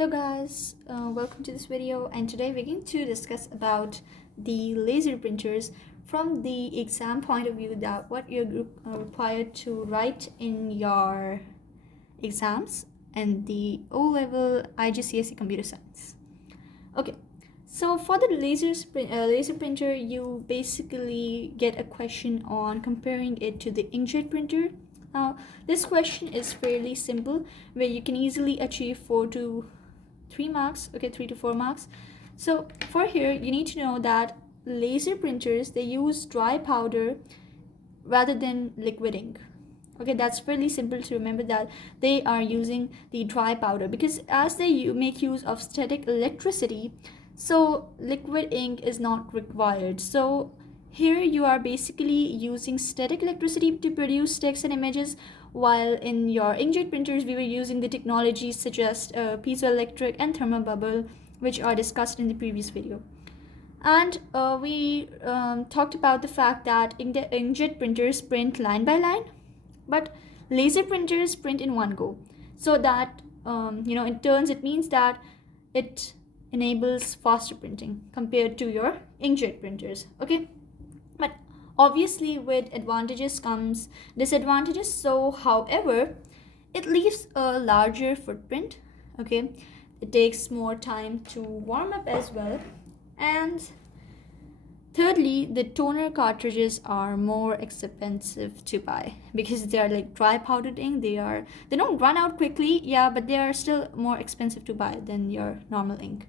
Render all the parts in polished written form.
Hello guys, welcome to this video, and today we're going to discuss about the laser printers from the exam point of view, that what you're required to write in your exams and the O-level IGCSE computer science. Okay, so for the laser printer, you basically get a question on comparing it to the inkjet printer. Now this question is fairly simple, where you can easily achieve 3 to 4 marks. So for here, you need to know that laser printers, they use dry powder rather than liquid ink. Okay, that's fairly simple to remember, that they are using the dry powder because as they make use of static electricity, so liquid ink is not required. So here you are basically using static electricity to produce text and images, while in your inkjet printers we were using the technologies such as piezoelectric and thermobubble, which are discussed in the previous video. And we talked about the fact that inkjet printers print line by line, but laser printers print in one go. So that it means that it enables faster printing compared to your inkjet printers. Okay, but obviously with advantages comes disadvantages. So however, it leaves a larger footprint. Okay, it takes more time to warm up as well, and thirdly, the toner cartridges are more expensive to buy because they are like dry powdered ink. They don't run out quickly, yeah, but they are still more expensive to buy than your normal ink.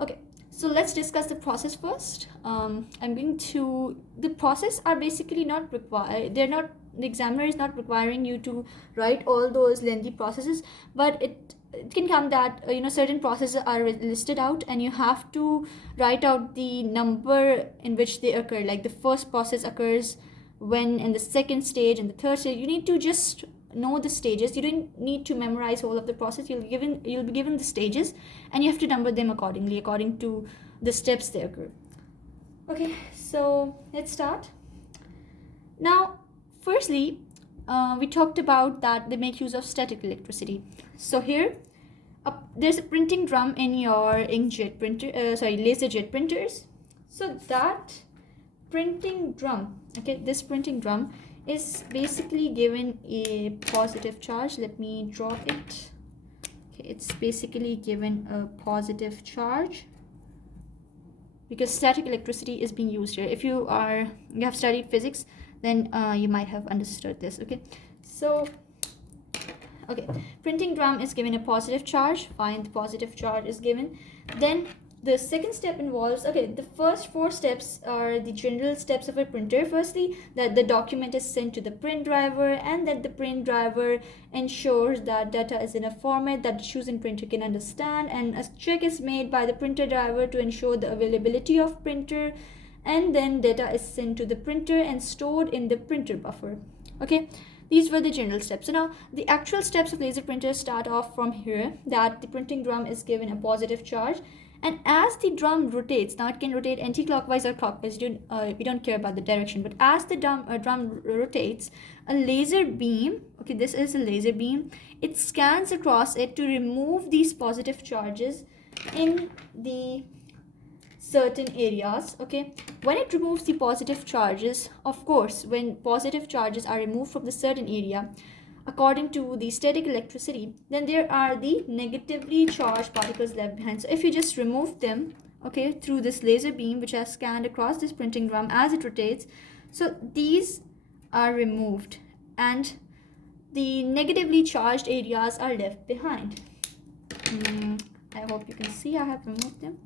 Okay, so let's discuss the process first. The process are basically not required. The examiner is not requiring you to write all those lengthy processes, but it can come that certain processes are listed out, and you have to write out the number in which they occur. Like the first process occurs when, in the second stage, and the third stage. You need to just know the stages. You don't need to memorize all of the process. You'll be given the stages, and you have to number them accordingly, according to the steps they occur. Okay, so let's start. Now firstly, we talked about that they make use of static electricity. So here there's a printing drum in your laser jet printers. So that printing drum, this printing drum is basically given a positive charge. Let me draw it. Okay, it's basically given a positive charge because static electricity is being used here. If you have studied physics, then you might have understood this. Printing drum is given a positive charge. Fine, the positive charge is given. Then the second step involves, the first 4 steps are the general steps of a printer. Firstly, that the document is sent to the print driver, and that the print driver ensures that data is in a format that the chosen printer can understand, and a check is made by the printer driver to ensure the availability of printer, and then data is sent to the printer and stored in the printer buffer. Okay, these were the general steps. So now the actual steps of laser printers start off from here, that the printing drum is given a positive charge, and as the drum rotates, now it can rotate anti-clockwise or clockwise. We don't care about the direction, but as the drum rotates, a laser beam, this is a laser beam, it scans across it to remove these positive charges in the certain areas. When it removes the positive charges, of course, when positive charges are removed from the certain area, according to the static electricity, then there are the negatively charged particles left behind. So if you just remove them, through this laser beam which has scanned across this printing drum as it rotates, so these are removed and the negatively charged areas are left behind. I hope you can see I have removed them.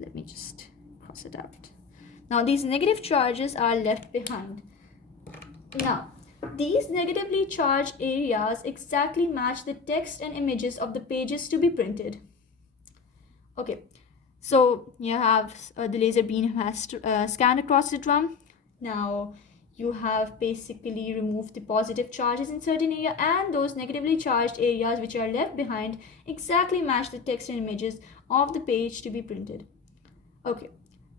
Let me just cross it out. Now these negative charges are left behind. Now these negatively charged areas exactly match the text and images of the pages to be printed. So you have the laser beam has scanned across the drum. Now you have basically removed the positive charges in certain area, and those negatively charged areas which are left behind exactly match the text and images of the page to be printed.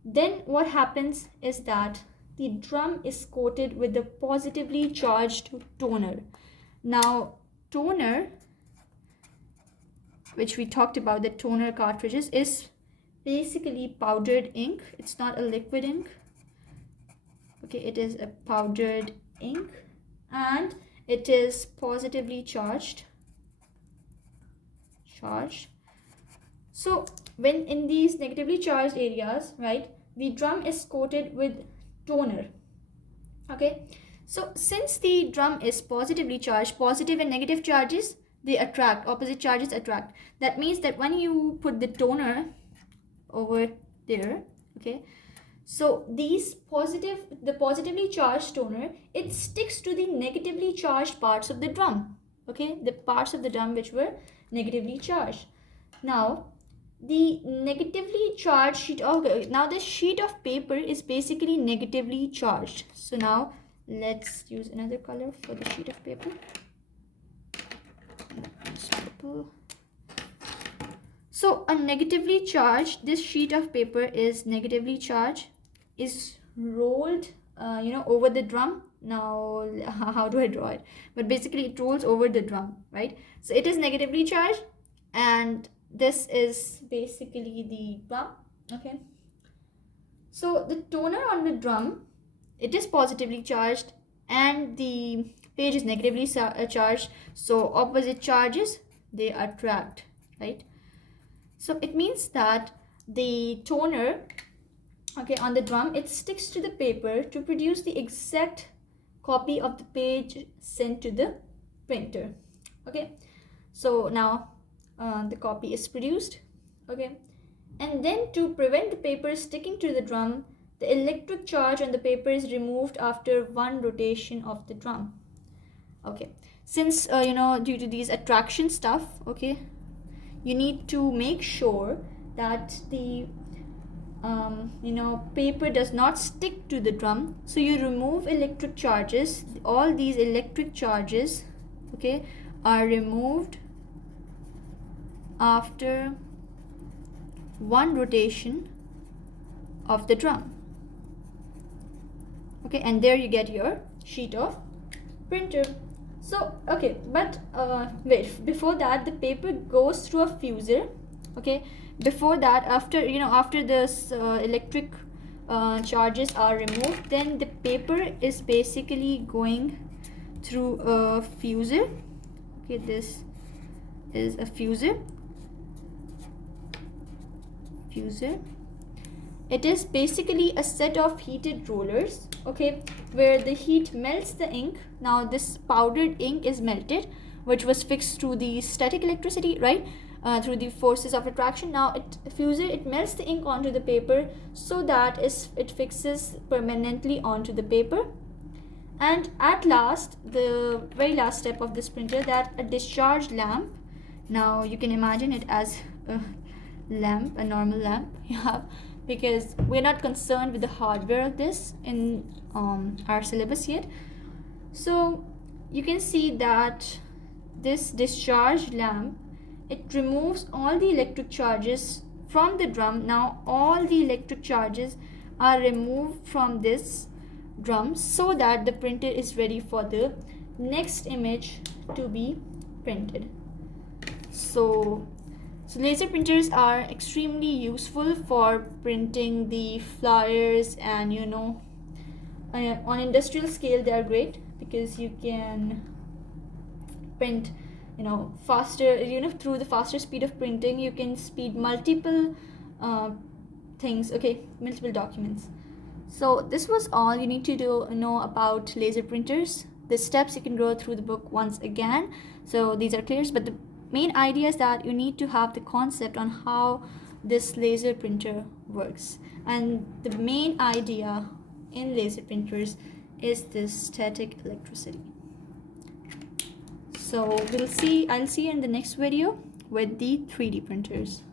Then what happens is that the drum is coated with the positively charged toner. Now toner which we talked about, the toner cartridges, is basically powdered ink. It's not a liquid ink. Okay, it is a powdered ink, and it is positively charged. So when in these negatively charged areas, right, the drum is coated with toner. Okay, so since the drum is positively charged, positive and negative charges, they attract, opposite charges attract. That means that when you put the toner over there, okay, so the positively charged toner, it sticks to the negatively charged parts of the drum. Okay, the parts of the drum which were negatively charged. Now the negatively charged sheet, okay, now this sheet of paper is basically negatively charged. So now let's use another color for the sheet of paper. So a negatively charged, this sheet of paper is negatively charged, is rolled over the drum. Now how do I draw it? But basically it rolls over the drum, right? So it is negatively charged, and this is basically the drum. Okay, so the toner on the drum, it is positively charged, and the page is negatively charged, so opposite charges, they attract, right? So it means that the toner, okay, on the drum, it sticks to the paper to produce the exact copy of the page sent to the printer. Okay, so now the copy is produced. Okay, and then to prevent the paper sticking to the drum, the electric charge on the paper is removed after one rotation of the drum. Okay, since due to these attraction stuff, okay, you need to make sure that the paper does not stick to the drum. So you remove electric charges. All these electric charges, okay, are removed after one rotation of the drum. Okay, and there you get your sheet of printer. So okay, but wait, before that the paper goes through a fuser. Okay, before that, after this electric charges are removed, then the paper is basically going through a fuser. Okay, this is a fuser. It is basically a set of heated rollers, okay, where the heat melts the ink. Now this powdered ink is melted, which was fixed through the static electricity, right, through the forces of attraction. Now it melts the ink onto the paper, so that it fixes permanently onto the paper. And at last, the very last step of this printer, that a discharge lamp. Now you can imagine it as a lamp, a normal lamp you have, because we're not concerned with the hardware of this in our syllabus yet. So you can see that this discharge lamp, it removes all the electric charges from the drum. Now all the electric charges are removed from this drum, so that the printer is ready for the next image to be printed. So laser printers are extremely useful for printing the flyers, and on industrial scale they are great, because you can print faster, through the faster speed of printing you can speed multiple things, okay, multiple documents. So this was all you need to know about laser printers. The steps you can go through the book once again, so these are clear, but the main idea is that you need to have the concept on how this laser printer works. And the main idea in laser printers is this static electricity. So I'll see you in the next video with the 3D printers.